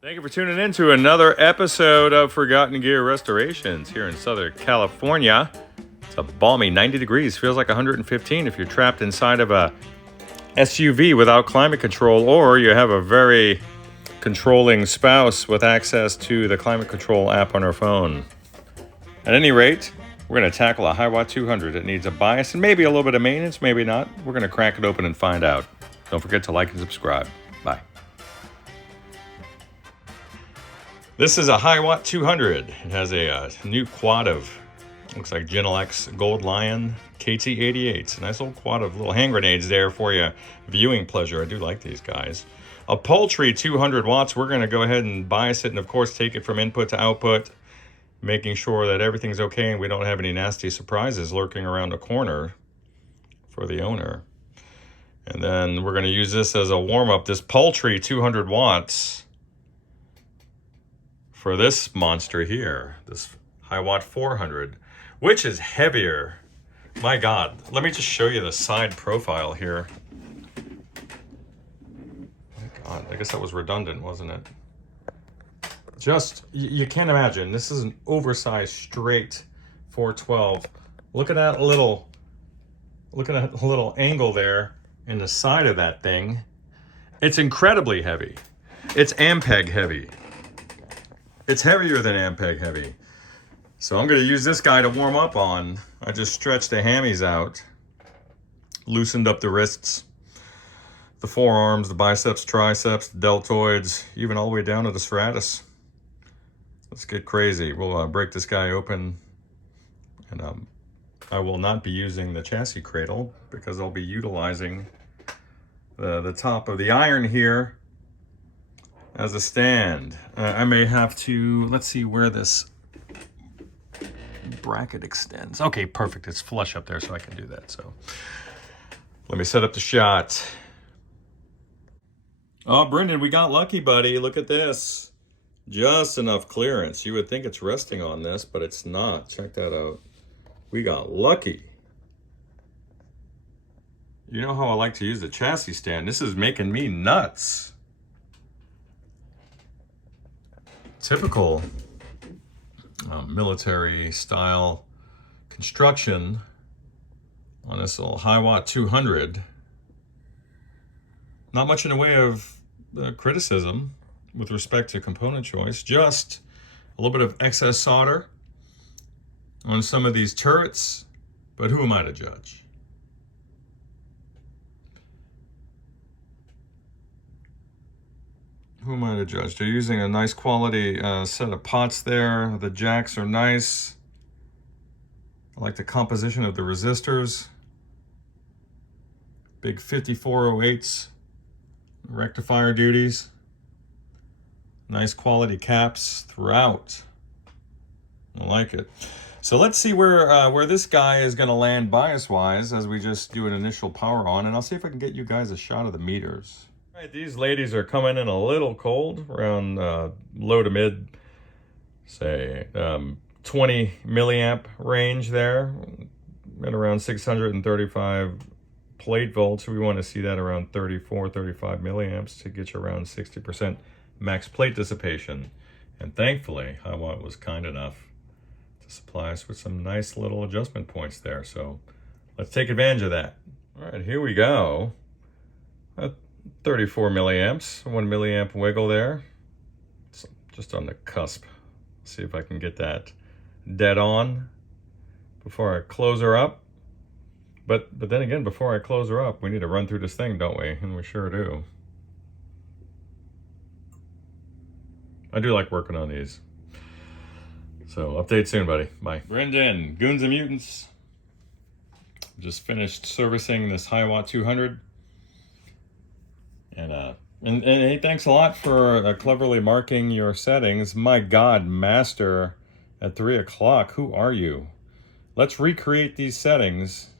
Thank you for tuning in to another episode of Forgotten Gear Restorations here in Southern California. It's a balmy 90 degrees, feels like 115 if you're trapped inside of a SUV without climate control, or you have a very controlling spouse with access to the climate control app on her phone. At any rate, we're going to tackle a Hiwatt 200. It needs a bias and maybe a little bit of maintenance, maybe not. We're going to crack it open and find out. Don't forget to like and subscribe. Bye. This is a Hiwatt 200. It has a new quad of, looks like Genelex Gold Lion KT88. A nice little quad of little hand grenades there for your viewing pleasure. I do like these guys. A paltry 200 watts. We're going to go ahead and bias it and, of course, take it from input to output, making sure that everything's okay and we don't have any nasty surprises lurking around the corner for the owner. And then we're going to use this as a warm-up, this paltry 200 watts. For this monster here, this Hiwatt 400, which is heavier. My God, let me just show you the side profile here. My God, I guess that was redundant, wasn't it? Just, you can't imagine. This is an oversized straight 412. Look at that little angle there in the side of that thing. It's incredibly heavy. It's Ampeg heavy. It's heavier than Ampeg heavy. So I'm going to use this guy to warm up on. I just stretched the hammies out, loosened up the wrists, the forearms, the biceps, triceps, the deltoids, even all the way down to the serratus. Let's get crazy. We'll break this guy open, and I will not be using the chassis cradle because I'll be utilizing the top of the iron here as a stand. I may have to, let's see where this bracket extends. Okay, perfect. It's flush up there so I can do that. So let me set up the shot. Oh, Brendan, we got lucky, buddy. Look at this. Just enough clearance. You would think it's resting on this, but it's not. Check that out. We got lucky. You know how I like to use the chassis stand. This is making me nuts. Typical military style construction on this little Hiwatt 200. Not much in the way of criticism with respect to component choice, just a little bit of excess solder on some of these turrets, but who am I to judge? Who am I to judge? They're using a nice quality set of pots there. The jacks are nice. I like the composition of the resistors. Big 5408s, rectifier duties. Nice quality caps throughout. I like it. So let's see where this guy is going to land bias-wise as we just do an initial power on, and I'll see if I can get you guys a shot of the meters. All right, these ladies are coming in a little cold, around low to mid, say 20 milliamp range there, at around 635 plate volts. We want to see that around 34, 35 milliamps to get you around 60% max plate dissipation. And thankfully, Hiwatt was kind enough to supply us with some nice little adjustment points there. So let's take advantage of that. All right, here we go. 34 milliamps, 1 milliamp wiggle there. It's just on the cusp. See if I can get that dead on before I close her up. But then again, before I close her up, we need to run through this thing, don't we? And we sure do. I do like working on these. So update soon, buddy. Bye. Brendan, Goons and Mutants. Just finished servicing this Hiwatt 200. And hey, thanks a lot for cleverly marking your settings. My God, master at 3 o'clock. Who are you? Let's recreate these settings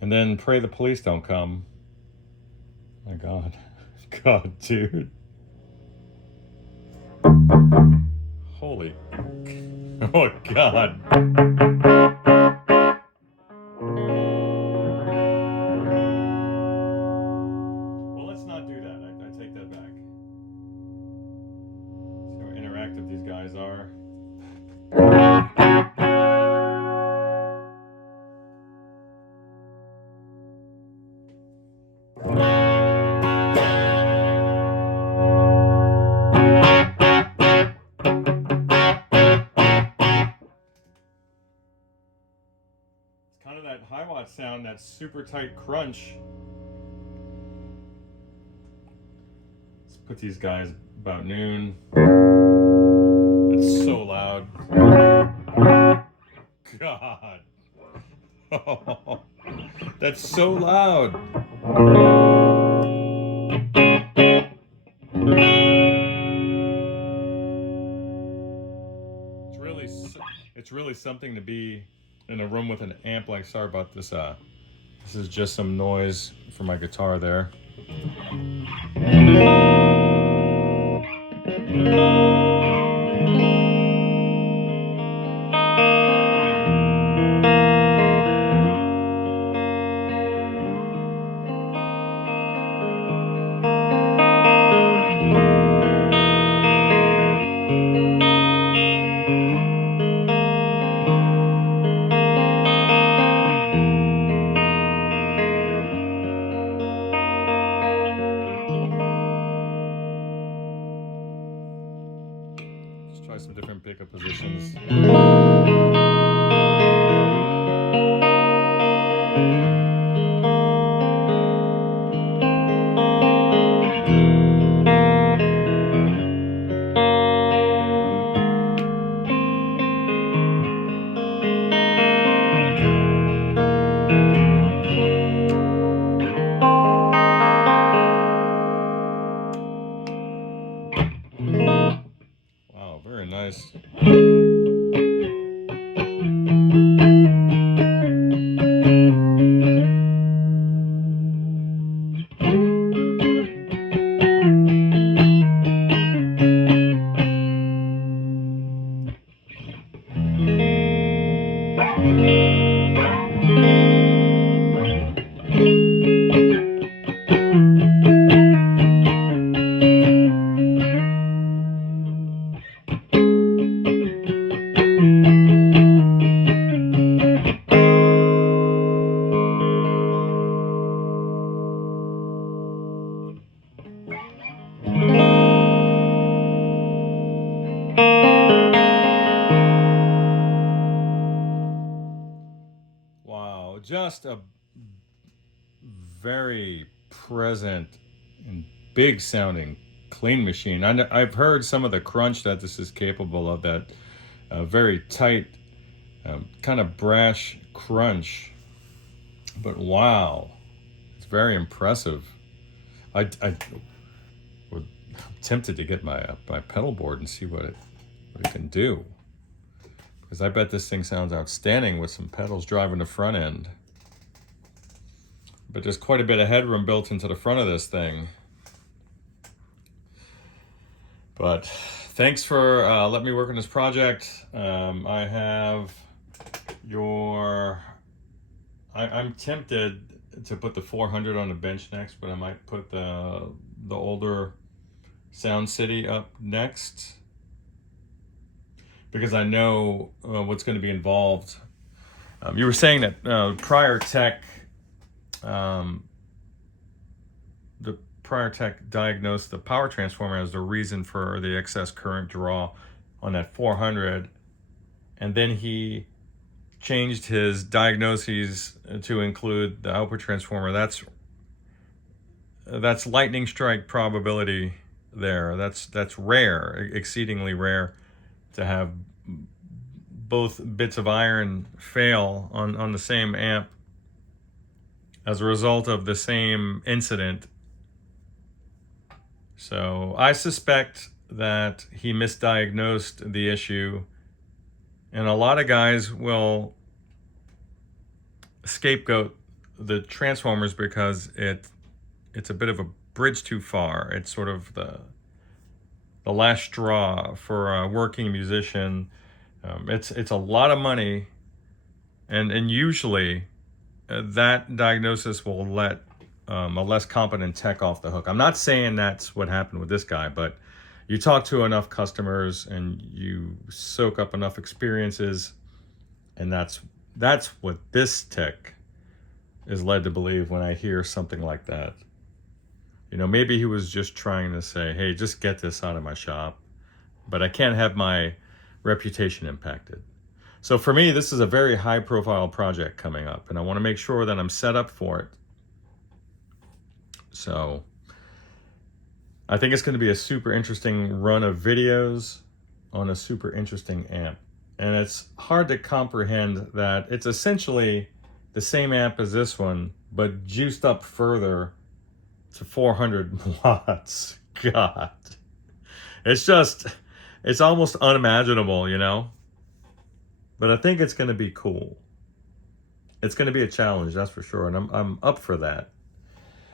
and then pray the police don't come. My God. God, dude. Holy. Oh, God. Well, let's not do that. I take that back. guys are. It's kind of that Hiwatt sound, that super tight crunch. Let's put these guys about noon. It's so loud. God. That's so loud. It's really something to be in a room with an amp like. Sorry about this. This is just some noise for my guitar there. Try some different pickup positions. Wow, very nice. Wow, just a very present and big sounding clean machine. I've heard some of the crunch that this is capable of, that very tight, kind of brash crunch. But wow, it's very impressive. I'm tempted to get my pedal board and see what it can do, because I bet this thing sounds outstanding with some pedals driving the front end. But there's quite a bit of headroom built into the front of this thing. But thanks for letting me work on this project. I have I'm tempted to put the 400 on the bench next, but I might put the older Sound City up next, because I know what's going to be involved. You were saying that prior tech diagnosed the power transformer as the reason for the excess current draw on that 400, and then he changed his diagnoses to include the output transformer. That's lightning strike probability there. That's rare, exceedingly rare, to have both bits of iron fail on the same amp as a result of the same incident. So I suspect that he misdiagnosed the issue, and a lot of guys will scapegoat the transformers because it's a bit of a bridge too far. It's sort of the last straw for a working musician. It's a lot of money, and usually that diagnosis will let a less competent tech off the hook. I'm not saying that's what happened with this guy, but you talk to enough customers and you soak up enough experiences, and that's what this tech is led to believe when I hear something like that. You know, maybe he was just trying to say, hey, just get this out of my shop, but I can't have my reputation impacted. So for me, this is a very high profile project coming up, and I want to make sure that I'm set up for it. So I think it's going to be a super interesting run of videos on a super interesting amp. And it's hard to comprehend that it's essentially the same amp as this one, but juiced up further to 400 watts. God. It's almost unimaginable, you know? But I think it's going to be cool. It's going to be a challenge, that's for sure, and I'm up for that.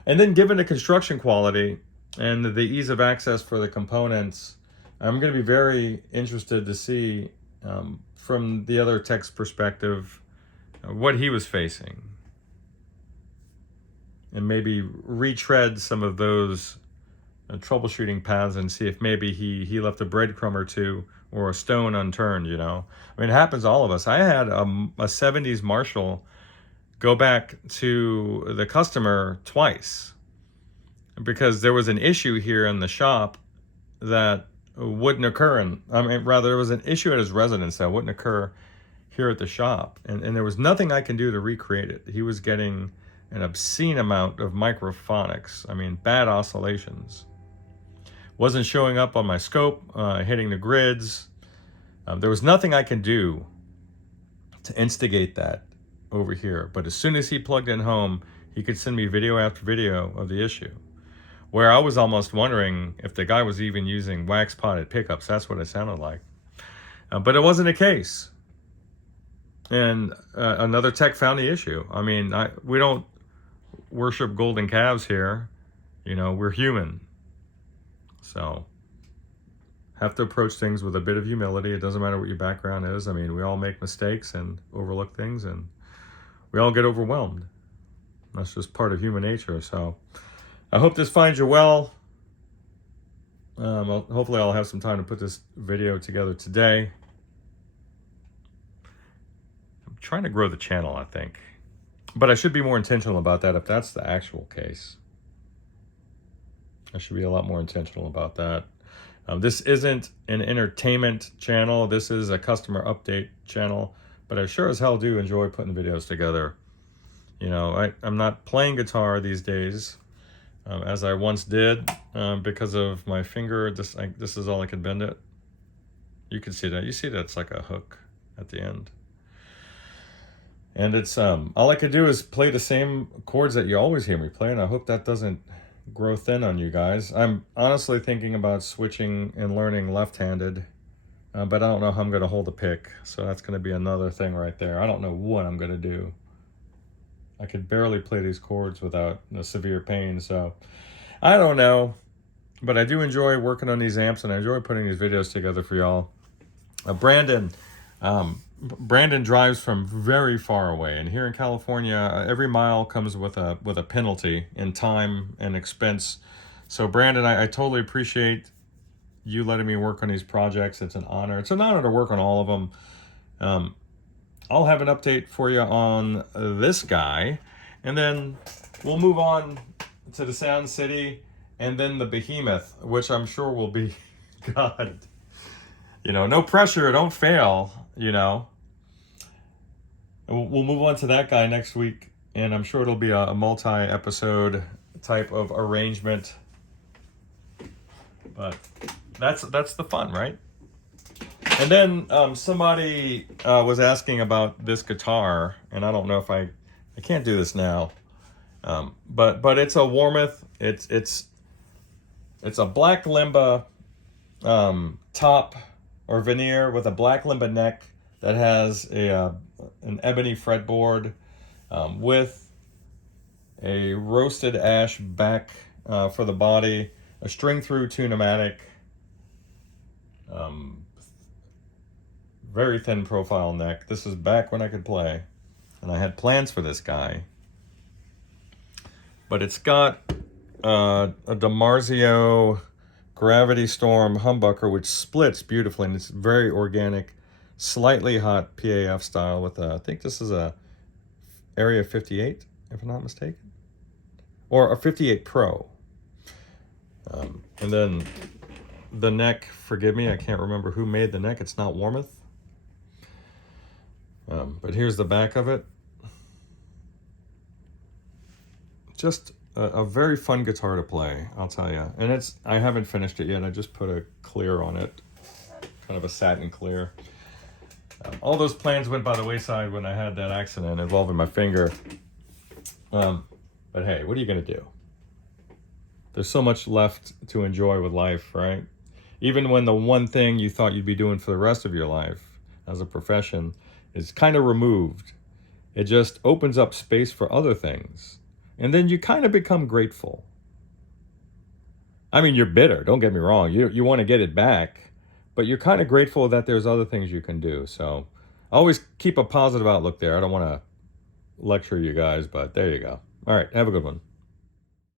And then given the construction quality and the ease of access for the components, I'm going to be very interested to see from the other tech's perspective what he was facing, and maybe retread some of those troubleshooting paths and see if maybe he left a breadcrumb or two or a stone unturned, you know. I mean, it happens to all of us. I had a 70s Marshall go back to the customer twice because there was an issue here in the shop that wouldn't occur there was an issue at his residence that wouldn't occur here at the shop. And there was nothing I can do to recreate it. He was getting an obscene amount of microphonics. I mean, bad oscillations. Wasn't showing up on my scope, hitting the grids. There was nothing I can do to instigate that over here. But as soon as he plugged in home, he could send me video after video of the issue, where I was almost wondering if the guy was even using wax potted pickups. That's what it sounded like. But it wasn't the case. And another tech found the issue. I mean, we don't worship golden calves here. You know, we're human. So have to approach things with a bit of humility. It doesn't matter what your background is. I mean, we all make mistakes and overlook things, and we all get overwhelmed. That's just part of human nature. So I hope this finds you well. Hopefully I'll have some time to put this video together today. I'm trying to grow the channel, I think. But I should be more intentional about that if that's the actual case. I should be a lot more intentional about that. This isn't an entertainment channel. This is a customer update channel. But I sure as hell do enjoy putting videos together. You know, I'm not playing guitar these days as I once did because of my finger. This is all I can bend it. You can see that. You see that's like a hook at the end. And it's all I could do is play the same chords that you always hear me play, and I hope that doesn't grow thin on you guys. I'm honestly thinking about switching and learning left-handed, but I don't know how I'm going to hold a pick, so that's going to be another thing right there. I don't know what I'm going to do. I could barely play these chords without severe pain, so I don't know. But I do enjoy working on these amps, and I enjoy putting these videos together for y'all. Brandon drives from very far away, and here in California, every mile comes with a penalty in time and expense. So Brandon, I totally appreciate you letting me work on these projects. It's an honor. It's an honor to work on all of them. I'll have an update for you on this guy, and then we'll move on to the Sound City, and then the Behemoth, which I'm sure will be, God, you know, no pressure, don't fail. You know, we'll move on to that guy next week, and I'm sure it'll be a multi-episode type of arrangement. But that's the fun, right? And then somebody was asking about this guitar, and I don't know if I can't do this now, but it's a Warmoth. It's a black Limba top or veneer with a black Limba neck that has an ebony fretboard with a roasted ash back for the body, a string through tunematic, very thin profile neck. This is back when I could play, and I had plans for this guy. But it's got a DiMarzio Gravity Storm humbucker, which splits beautifully, and it's very organic, slightly hot PAF style with a, I think this is a Area 58, if I'm not mistaken, or a 58 Pro. And then the neck, forgive me, I can't remember who made the neck. It's not Warmoth. But here's the back of it. Just a very fun guitar to play, I'll tell you. And I haven't finished it yet. I just put a clear on it, kind of a satin clear. All those plans went by the wayside when I had that accident involving my finger. But hey, what are you going to do? There's so much left to enjoy with life, right? Even when the one thing you thought you'd be doing for the rest of your life as a profession is kind of removed, it just opens up space for other things. And then you kind of become grateful. I mean, you're bitter, don't get me wrong. You want to get it back, but you're kind of grateful that there's other things you can do. So always keep a positive outlook there. I don't want to lecture you guys, but there you go. All right, have a good one.